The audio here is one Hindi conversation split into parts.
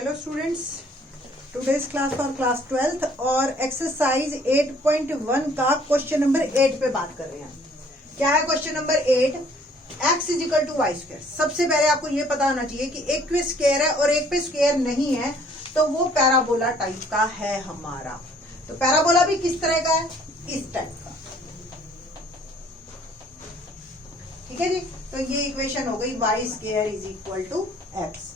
Hello students, today's class for class 12th और एक्सरसाइज 8.1 का क्वेश्चन नंबर 8 पे बात कर रहे हैं। क्या है question number 8? x is equal to Y square. सबसे पहले आपको ये पता होना चाहिए कि एक पे स्क्वायर है और एक पे स्क्वायर नहीं है, तो वो पैराबोला टाइप का है हमारा। तो पैराबोला भी किस तरह का है? इस टाइप का। ठीक है जी। तो ये इक्वेशन हो गई Y square is equal to X.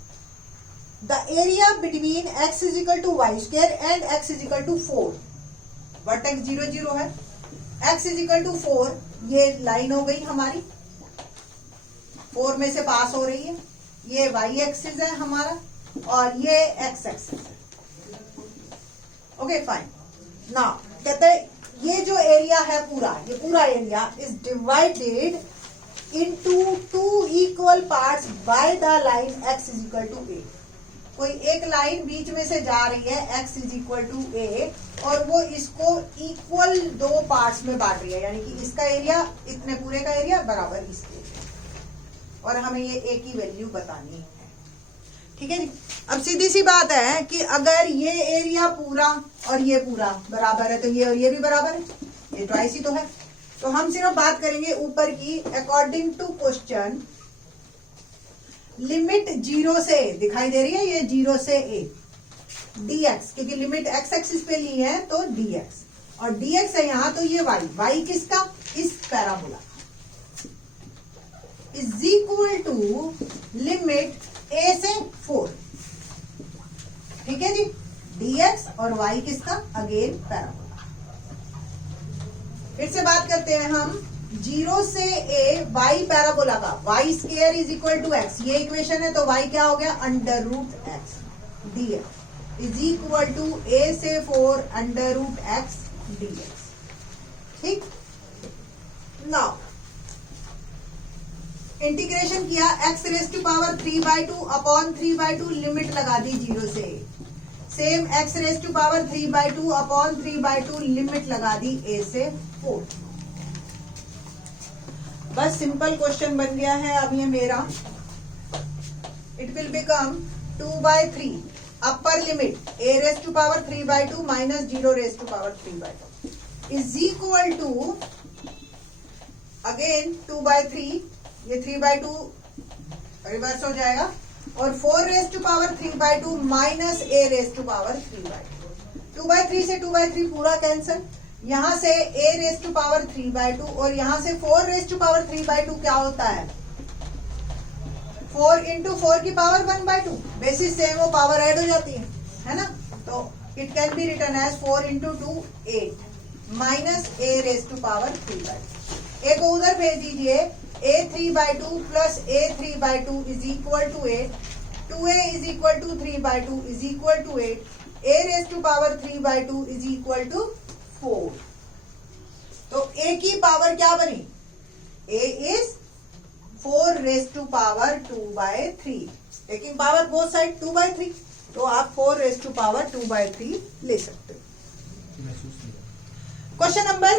The area between x is equal to y square and x is equal to 4. Vertex 0 0 है। x is equal to 4, ये लाइन हो गई हमारी, 4 में से पास हो रही है। ये y एक्सिस है हमारा और ये x एक्सिस है। Okay fine. नाउ कहते हैं ये जो एरिया है पूरा, ये पूरा area is divided into 2 equal parts by the line x is equal to a। कोई एक लाइन बीच में से जा रही है x इज इक्वल टू ए और वो इसको इक्वल 2 पार्ट्स में बांट रही है, यानी कि इसका एरिया, इतने पूरे का एरिया बराबर इसके एरिया, और हमें ये ए की वैल्यू बतानी है। ठीक है जी। अब सीधी सी बात है कि अगर ये एरिया पूरा और ये पूरा बराबर है तो ये और ये भी बराबर है, ये ट्वाइस ही तो है। तो हम सिर्फ बात करेंगे ऊपर की। अकॉर्डिंग टू क्वेश्चन लिमिट 0 से a दिखाई दे रही है, ये 0 से a dx, क्योंकि लिमिट x एक्सिस पे ली है तो dx, और dx है यहाँ, तो ये y किसका? इस parabola is equal to limit a से 4। ठीक है जी। dx और y किसका? Again parabola. फिर से बात करते हैं हम 0 से a y पैराबोला का। y square is equal to x, ये इक्वेशन है, तो y क्या हो गया? Under root x dx is equal to a से 4 अंडर रूट x dx। ठीक। नाउ इंटीग्रेशन किया, x raise to power 3/2 upon 3/2, limit लगा दी 0 से a। Same x raise to power 3/2 upon 3/2, limit लगा दी a से 4। बस सिंपल क्वेश्चन बन गया है अब ये मेरा। It will become 2/3 upper limit a raise to power 3/2 minus 0 raise to power 3/2 is equal to again 2/3, ये 3/2 रिवर्स हो जाएगा, और 4 raise to power 3/2 minus a raise to power 3/2। 2/3 से 2/3 पूरा कैंसिल, यहां से a रेज टू पावर 3/2 और यहां से 4 रेज टू पावर 3/2 क्या होता है? 4 इंटू 4 की पावर 1/2, बेसिस सेम वो पावर ऐड हो जाती है ना। तो it can be written as 4 into 2 8 minus a raise to power 3/2। a को उधर भेज दीजिए, a 3/2 plus a 3/2 is equal to 8, 2a is equal to 3/2 is equal to 8, a raise to power 3/2 is equal to 4। तो a की पावर क्या बनी? a is 4 raise to power 2/3, taking power both side 2/3, तो आप 4 रेज टू पावर 2/3 ले सकते हो। क्वेश्चन नंबर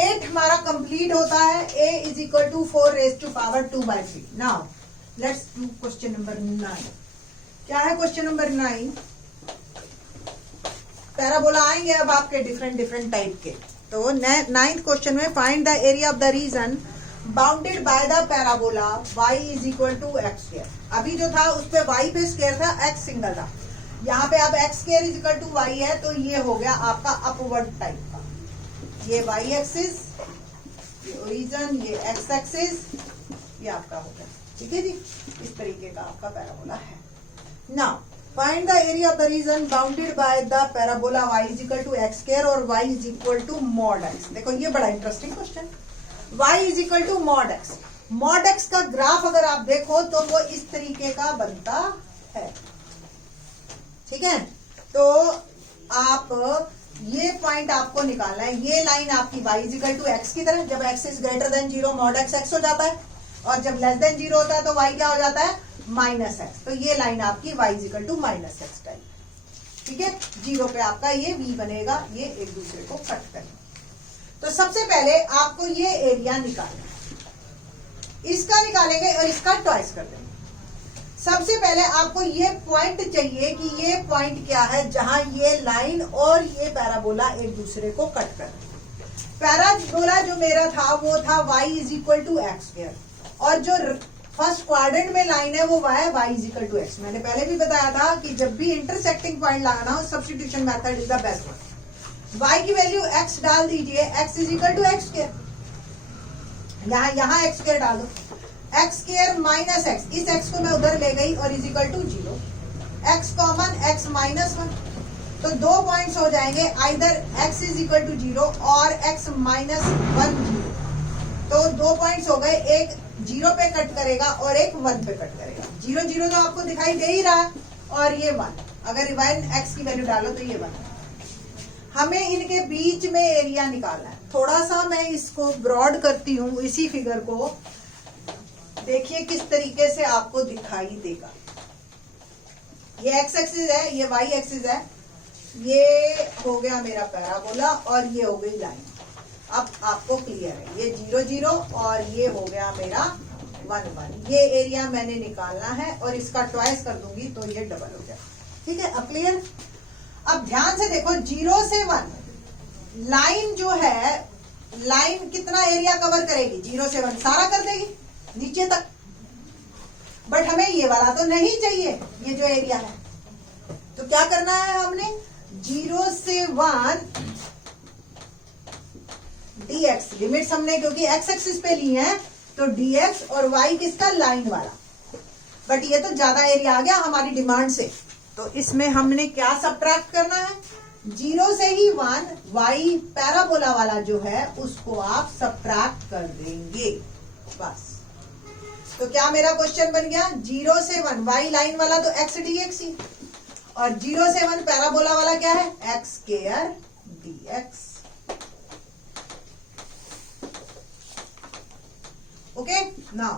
8 हमारा कंप्लीट होता है। a is equal to 4 raise to power 2/3। Now let's do question number 9। क्या है क्वेश्चन नंबर 9? पैराबोला आएंगे अब आपके डिफरेंट टाइप के। तो 9th क्वेश्चन में find the area of the region bounded by the parabola y is equal to x square. अभी जो था उस पे y पे स्क्वायर था, x सिंगल था। यहाँ पे अब x square is equal to y है, तो ये हो गया आपका अपवर्ड टाइप का। ये y एक्सिस, ये ओरिजिन, ये x एक्सिस, ये आपका हो गया। ठीक है जी। इस तरीके का आपका पैराबोला है। Now find the area of the region bounded by the parabola y is equal to x square और y is equal to mod x। देखो ये बड़ा interesting question. y is equal to mod x। Mod x का ग्राफ अगर आप देखो तो वो इस तरीके का बनता है। ठीक है। तो आप ये पॉइंट आपको निकालना है। ये लाइन आपकी y is equal to x की तरह, जब x is greater than 0 mod x x हो जाता है, और जब लेस देन 0 होता है तो y क्या हो जाता है? Minus x. तो ये लाइन आपकी y is equal to minus x type. ठीक है। 0 पे आपका ये v बनेगा, ये एक दूसरे को कट करेगा। तो सबसे पहले आपको ये एरिया निकालना है, इसका निकालेंगे और इसका ट्वाइस कर देंगे। सबसे पहले आपको ये पॉइंट चाहिए कि ये पॉइंट क्या है जहां ये लाइन और ये पैराबोला एक दूसरे को कट कर। पैराबोला जो मेरा था वो था y is equal to x square, और जो फर्स्ट क्वाड्रेंट में लाइन है वो y is equal to x. मैंने पहले भी बताया था कि जब भी इंटरसेक्टिंग पॉइंट लगाना हो substitution method is the best one. y की वैल्यू x डाल दीजिए, x is equal to x square, यहाँ एक्स स्क्वायर डाल दो, एक्स स्क्वायर माइनस एक्स, इस एक्स को मैं उधर ले गई और is equal to 0, x common x minus 1, तो 2 पॉइंट्स हो जाएंगे, either x is equal to 0 और एक्स माइनस 1 0। तो 2 पॉइंट्स हो गए, एक 0 पे कट करेगा और एक 1 पे कट करेगा। 0 0 तो आपको दिखाई दे ही रहा है, और ये 1, अगर 1 एक्स की वैल्यू डालो तो ये 1। हमें इनके बीच में एरिया निकालना है। थोड़ा सा मैं इसको ब्रॉड करती हूँ, इसी फिगर को देखिए किस तरीके से आपको दिखाई देगा। ये एक्स एक्सिस है, ये वाई एक्सिस है, ये हो गया मेरा पैराबोला और ये हो गई लाइन। अब आपको क्लियर है, ये 0 0 और ये हो गया मेरा 1 1। ये एरिया मैंने निकालना है और इसका ट्वाइस कर दूंगी तो ये डबल हो जाए। ठीक है, अब क्लियर। अब ध्यान से देखो, 0 से 1 लाइन जो है, लाइन कितना एरिया कवर करेगी? 0 से 1 सारा कर देगी नीचे तक, बट हमें ये वाला तो नहीं चाहिए, ये जो एरिया है। तो क्या करना है हमने? 0 से 1 dx, लिमिट्स हमने क्योंकि x एक्सिस पे ली है तो dx, और y किसका? लाइन वाला। बट ये तो ज्यादा एरिया आ गया हमारी डिमांड से, तो इसमें हमने क्या सब्ट्रैक्ट करना है? 0 से ही 1 y पैराबोला वाला जो है उसको आप सब्ट्रैक्ट कर देंगे, बस। तो क्या मेरा क्वेश्चन बन गया? 0 से 1 y लाइन वाला तो x dx ही, और 0 से 1 पैराबोला वाला क्या है? x square dx। Okay, now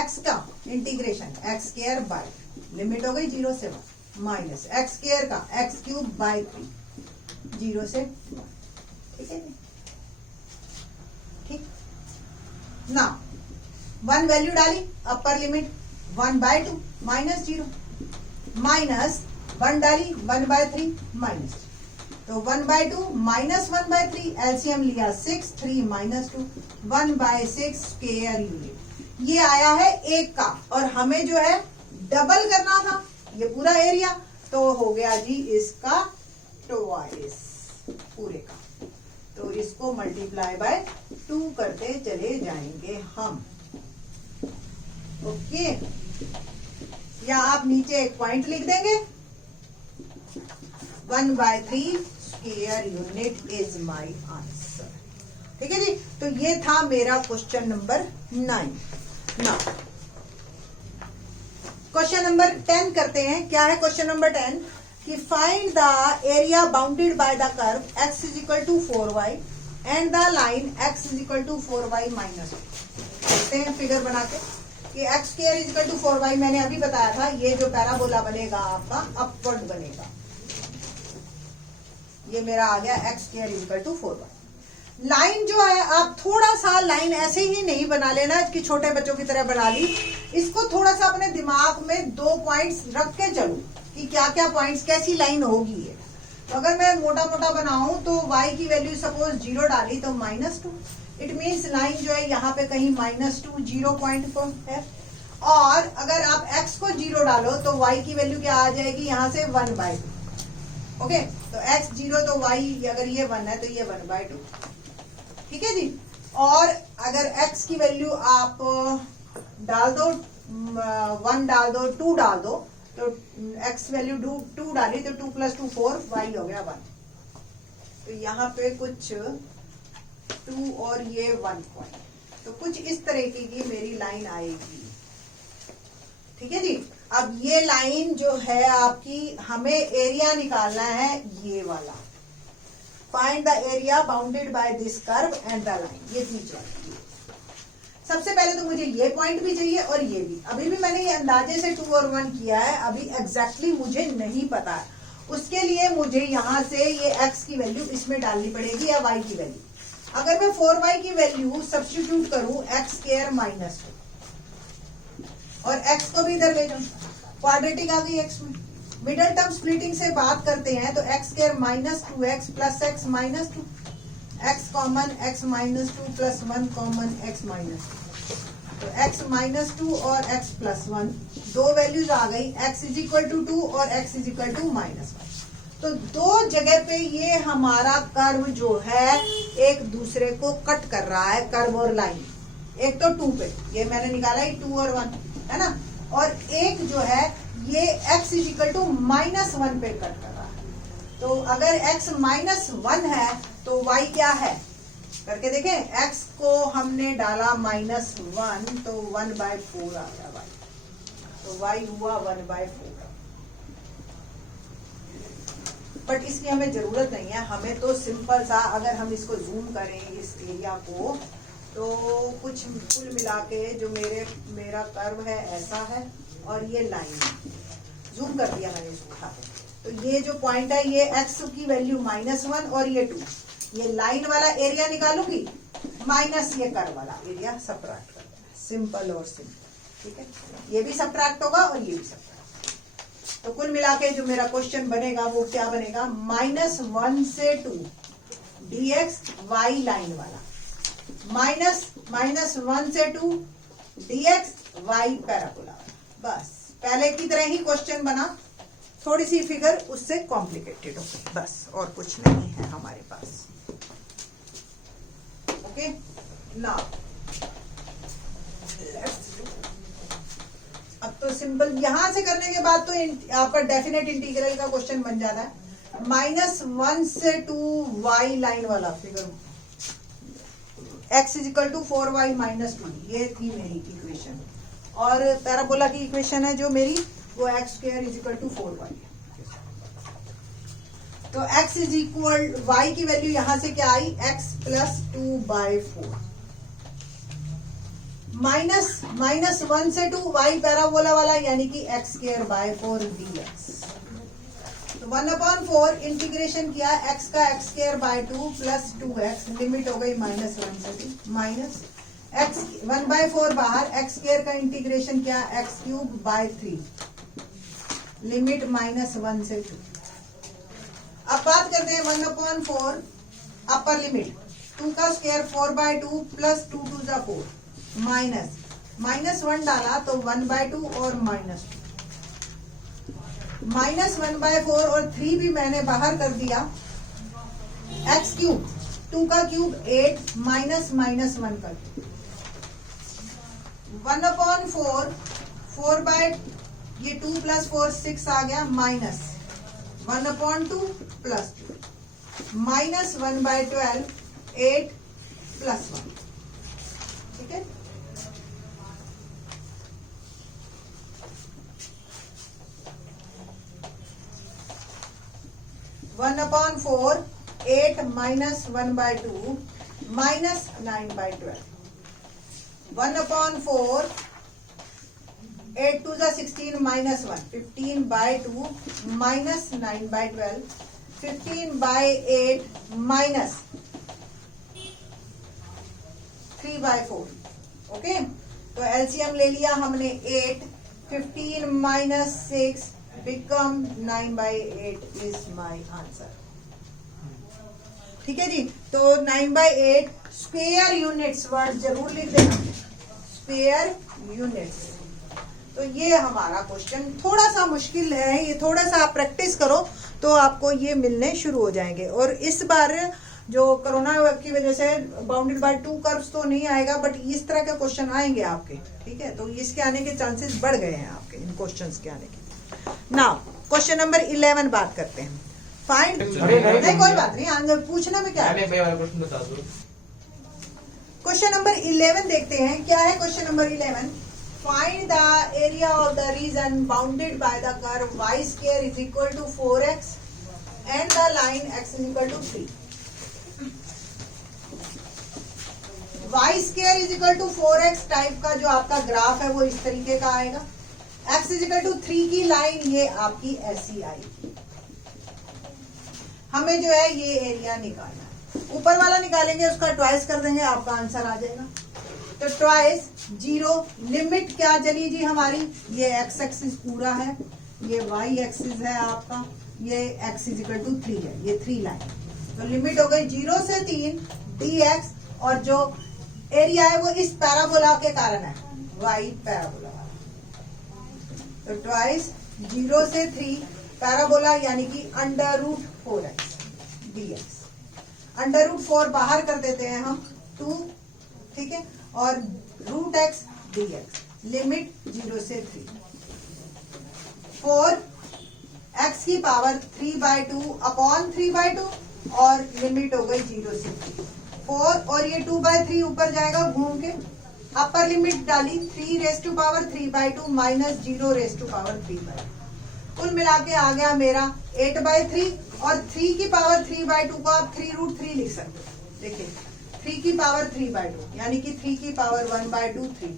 x का integration x square by, limit हो गई 0 से 1, माइनस x स्क्वायर का x क्यूब बाय 3, 0 से 1। ठीक है, ठीक। नाउ 1 वैल्यू डाली, upper limit 1 by 2 minus 0, minus 1 डाली 1 बाय 3 माइनस, तो 1 बाय 2 माइनस 1 बाय 3, एलसीएम लिया 6, 3 माइनस 2, 1 बाय 6 स्क्वायर यूनिट। ये आया है 1 का, और हमें जो है डबल करना था ये पूरा एरिया, तो हो गया जी इसका ट्वाइस पूरे का। तो इसको मल्टीप्लाई बाय 2 करते चले जाएंगे हम। ओके, या आप नीचे एक पॉइंट लिख देंगे, 1 by 3 square unit is my answer. ठीक है जी, तो ये था मेरा क्वेश्चन नंबर 9। नाउ क्वेश्चन नंबर 10 करते हैं। क्या है क्वेश्चन नंबर 10? कि find the area bounded by the curve x is equal to 4y and the line x is equal to 4y minus. देखते हैं फिगर बना के कि x square is equal to 4y, मैंने अभी बताया था ये जो पैराबोला बनेगा आपका अपवर्ड बनेगा। ये मेरा आ गया x square is equal to 4y। Line जो है, आप थोड़ा सा लाइन ऐसे ही नहीं बना लेना कि छोटे बच्चों की तरह बना ली, इसको थोड़ा सा अपने दिमाग में 2 पॉइंट्स रख के चलो कि क्या क्या पॉइंट्स, कैसी लाइन होगी ये। तो अगर मैं मोटा मोटा बनाऊं तो y की वैल्यू सपोज 0 डाली तो -2, इट मीन्स लाइन जो है यहाँ पे कहीं -2 0 पॉइंट को है। और अगर आप x को 0 डालो तो y की वैल्यू क्या आ जाएगी? यहाँ से 1/2। ओके, तो x 0 तो y, अगर ये 1 है तो ये 1/2। ठीक है जी। और अगर x की वैल्यू आप डाल दो, 1 डाल दो, 2 डाल दो, तो x वैल्यू 2 डाली तो 2 + 2 4, y हो गया 1। तो यहाँ पे कुछ 2 और ये 1 पॉइंट, तो कुछ इस तरीके की मेरी लाइन आएगी। ठीक है जी। अब ये लाइन जो है आपकी, हमें एरिया निकालना है ये वाला। Find the area bounded by this curve and the line, ये बीच वाला। सबसे पहले तो मुझे ये पॉइंट भी चाहिए और ये भी। अभी भी मैंने ये अंदाजे से 2 और 1 किया है, अभी एग्जैक्टली मुझे नहीं पता है। उसके लिए मुझे यहाँ से ये x की वैल्यू इसमें डालनी पड़ेगी या y की वैल्यू। अगर मैं 4y की वैल्यू सब्स्टिट्यूट करूं x स्क्वायर -2 और x को भी इधर ले जाऊं क्वाड्रेटिक आ गई x में। मिडल टर्म स्प्लिटिंग से बात करते हैं तो x square minus 2x plus x minus 2, x common x minus 2 plus 1 common x minus 2, तो x माइनस 2 और x प्लस 1 दो वैल्यूज आ गई, x इज इक्वल टू 2 और x is equal to minus 1। तो दो जगह पे ये हमारा कर्व जो है एक दूसरे को कट कर रहा है, कर्व और लाइन। एक तो 2 पे ये मैंने निकाला है 2 और 1 है ना, और एक जो है ये x is equal to minus 1 पे कट कर रहा है। तो अगर x माइनस 1 है तो y क्या है करके देखें। x को हमने डाला माइनस 1 तो 1/4 आ गया y, तो y हुआ 1/4। बट इसकी हमें जरूरत नहीं है, हमें तो सिंपल सा, अगर हम इसको जूम करें इस एरिया को तो कुछ कुल मिला के जो मेरा कर्व है ऐसा है और ये लाइन है। जूम कर दिया मैंने इसको उठा के, तो ये जो पॉइंट है ये x की वैल्यू -1 और ये 2, ये लाइन वाला एरिया निकालूंगी माइनस ये कर्व वाला एरिया सबट्रैक्ट कर देना, सिंपल और सिंपल। ठीक है, ये भी सबट्रैक्ट होगा और ये भी सबट्रैक्ट। तो कुल मिला के जो मेरा क्वेश्चन बनेगा वो क्या बनेगा, -1 से 2 dx y लाइन वाला, -1 से 2 dx y पैराबोला। बस पहले की तरह ही क्वेश्चन बना, थोड़ी सी फिगर उससे कॉम्प्लिकेटेड हो गई, बस और कुछ नहीं है हमारे पास। ओके नाउ अब तो सिंपल यहां से करने के बाद तो आपका डेफिनेट इंटीग्रल का क्वेश्चन बन जाता है। -1 से 2 y लाइन वाला figure, x is equal to 4y minus 2, ये थी मेरी इक्वेशन। और पैराबोला की इक्वेशन है जो मेरी वो x square is equal to 4y। तो x इज इक्वल y की वैल्यू यहां से क्या आई, x प्लस 2/4 -1 से 2 y पैराबोला वाला यानी कि x स्क्वायर बाय 4 dx। तो 1/4 इंटीग्रेशन किया x का x square by 2 plus 2x, limit हो गई -1 से 2 माइनस x 1/4 बाहर, x स्क्वायर का इंटीग्रेशन किया x क्यूब बाय 3, लिमिट -1 से 2। अब बात करते हैं 1/4 अपर लिमिट, 2 का स्क्वायर 4/2 प्लस 2 2 जा 4 -1 डाला तो 1/2 और -2, -1/4 और 3 भी मैंने बाहर कर दिया, x क्यूब 2 का क्यूब 8 -1 कर दिया, 1/4 4 ये 2 प्लस 4 6 आ गया, माइनस 1/2 प्लस 2 -1/12 8 प्लस 1। ठीक है, (1/4) 8 minus 1/2 minus 9/12. 1/4 8 2 is 16 minus 1 15/2 minus 9/12 15/8 minus 3/4. Okay, तो एलसीएम ले लिया हमने 8 15 minus 6 become 9/8 is my answer. ठीक है जी, तो 9/8 स्क्वायर यूनिट्स वर्ड जरूर लिख देना, स्क्वायर यूनिट्स। तो ये हमारा क्वेश्चन थोड़ा सा मुश्किल है, ये थोड़ा सा आप प्रैक्टिस करो तो आपको ये मिलने शुरू हो जाएंगे। और इस बार जो कोरोना की वजह से बाउंडेड बाय 2 कर्व्स तो नहीं आएगा, बट इस तरह के क्वेश्चन आएंगे आपके। ठीक है, तो इसके आने के चांसेस बढ़ गए हैं आपके इन क्वेश्चंस के आने के। नाउ क्वेश्चन नंबर 11 बात करते हैं। फाइंड नहीं कोई बात नहीं, आगे पूछने में क्या है। क्वेश्चन नंबर 11 देखते हैं, क्या है question number 11। Find the area of the region bounded by the curve y square is equal to 4x and the line x is equal to 3। y square is equal to 4x type का जो आपका ग्राफ है वो इस तरीके का आएगा। x इज इक्वल टू 3 की लाइन ये आपकी ऐसी आएगी। हमें जो है ये एरिया निकालना है, ऊपर वाला निकालेंगे उसका ट्वाइस कर देंगे, आपका आंसर आ जाएगा। तो ट्वाइस 0, लिमिट क्या चली जी हमारी, ये x एक्सिस पूरा है, ये y एक्सिस है आपका, ये x इज इक्वल टू 3 है, ये 3 लाइन। तो लिमिट हो गई 0 से 3 dx, और जो एरिया है वो इस पैराबोला के कारण है, y पैराबोला वाला। तो ट्वाइस 0 से 3 पैराबोला यानी कि √4x dx। √4 बाहर कर देते हैं हम 2, ठीक है, और √x dx, लिमिट 0 से 3, 4 x की पावर 3/2 अपॉन 3/2, और लिमिट हो गई 0 से 3, 4, और ये 2/3 ऊपर जाएगा घूम के, अपर लिमिट डाली 3 raise to power 3/2 minus 0 raise to power 3/2, कुल मिला के आ गया मेरा 8/3, और 3 की पावर 3/2 को आप 3√3 लिख सकते हो। देखिए 3 की पावर 3/2 यानी कि 3 की पावर 1/2 3,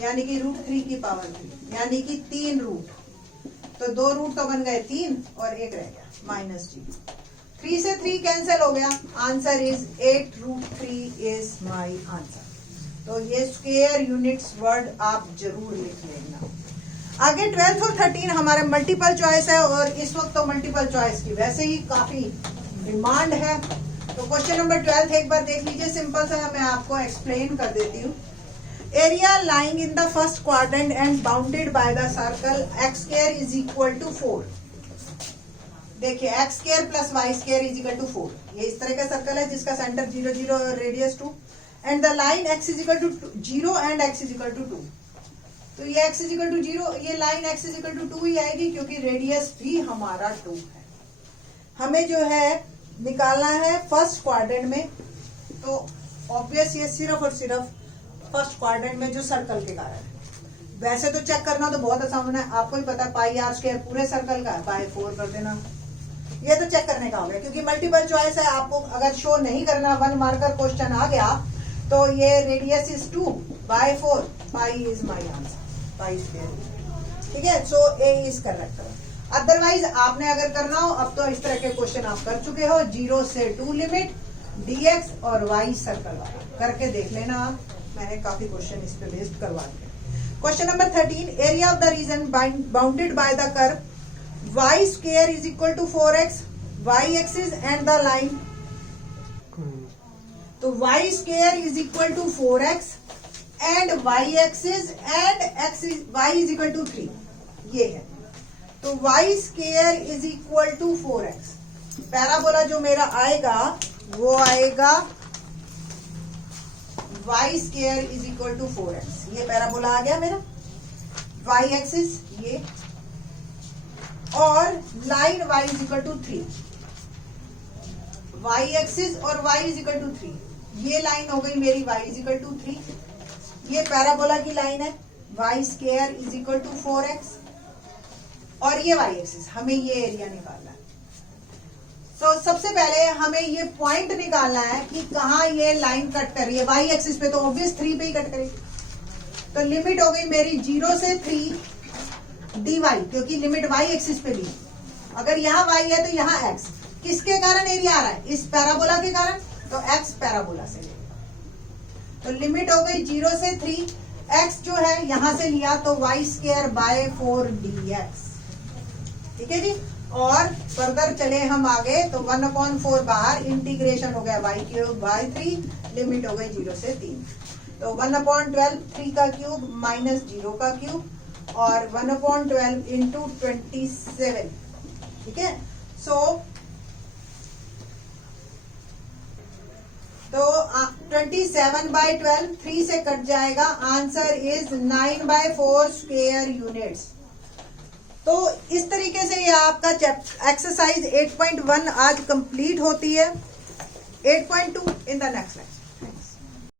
यानी कि √3 की पावर 3, यानी कि 3 रूट, तो 2 रूट तो बन गए 3 और 1 रह गया -0। 3 से 3 कैंसिल हो गया, answer is 8√3 is my answer. तो ये स्क्वायर यूनिट्स वर्ड आप जरूर लिख लेना। आगे 12th और 13 हमारे मल्टीपल चॉइस है, और इस वक्त तो मल्टीपल चॉइस की वैसे ही काफी डिमांड है। तो क्वेश्चन नंबर 12 एक बार देख लीजिए, सिंपल सा मैं आपको एक्सप्लेन कर देती हूँ। Area lying in the first quadrant and bounded by the circle x² is equal to 4। देखिए x² plus y² is equal to 4, ये इस तरह का सर्कल है जिसका सेंटर 0 0 और radius 2, and the line x is equal to 0 and x is equal to 2। तो ये x इज इक्वल टू 0, ये line x is equal to 2 ही आएगी, क्योंकि रेडियस भी हमारा 2 है। हमें जो है निकालना है फर्स्ट क्वाड्रेंट में, तो ऑब्वियस ये सिर्फ और सिर्फ फर्स्ट क्वाड्रेंट में जो सर्कल के कारण है। वैसे तो चेक करना तो बहुत आसान है, आपको ही पता है πr² पूरे सर्कल का है, बाय 4 कर देना, ये तो चेक करने का हो गया। क्योंकि मल्टीपल चॉइस है, आपको अगर शो नहीं करना, 1 मार्कर क्वेश्चन आ गया, तो ये radius is 2/4, pi is my answer, π², ठीक है। So A is correct. Otherwise आपने अगर करना हो, अब तो इस तरह के क्वेश्चन आप कर चुके हो, 0 से 2 लिमिट dx और y सर्कल वाला करके देख लेना आप, मैंने काफी क्वेश्चन इस पे बेस्ड करवा दिए। Question number 13, area of the region bounded by the curve y² is equal to 4x, y axis and the line. तो y² is equal to 4x and y axis and y is equal to 3, ये है। तो y² is equal to 4x, parabola जो मेरा आएगा वो आएगा y² is equal to 4x, ये पैराबोला आ गया मेरा, y एक्सिस ये, और line y is equal to 3, y axis और y इज इक्वल टू 3, ये लाइन हो गई मेरी y इज इक्वल टू 3, ये पैराबोला की लाइन है, y² is equal to 4x, और ये y एक्सिस, हमें ये एरिया निकालना है। तो सबसे पहले हमें ये पॉइंट निकालना है कि कहाँ ये लाइन कट कर रही है, y एक्सिस पे, तो ऑब्वियस 3 पे ही कट करेगी। तो लिमिट हो गई मेरी 0 से 3 dy, क्योंकि लिमिट y एक्सिस पे भी, अगर यहाँ y है तो यहाँ x, किसके कारण एरिया आ रहा है, इस पैराबोला के कारण, तो x पैराबोला से लेगा। तो लिमिट हो गई 0 से 3, x जो है यहां से लिया तो y²/4 dx, ठीक है जी। और फर्दर चले हम आगे, तो 1/4 बाहर, इंटीग्रेशन हो गया y³/3, लिमिट हो गई 0 से 3, तो 1/12 3 का क्यूब माइनस 0 का क्यूब, और 1/12 इंटू 27, ठीक है। तो 27/12 3 से कट जाएगा, आंसर इज 9/4 स्क्वायर यूनिट्स। तो इस तरीके से ये आपका एक्सरसाइज 8.1 आज कंप्लीट होती है। 8.2 इन द नेक्स्ट लेक्चर।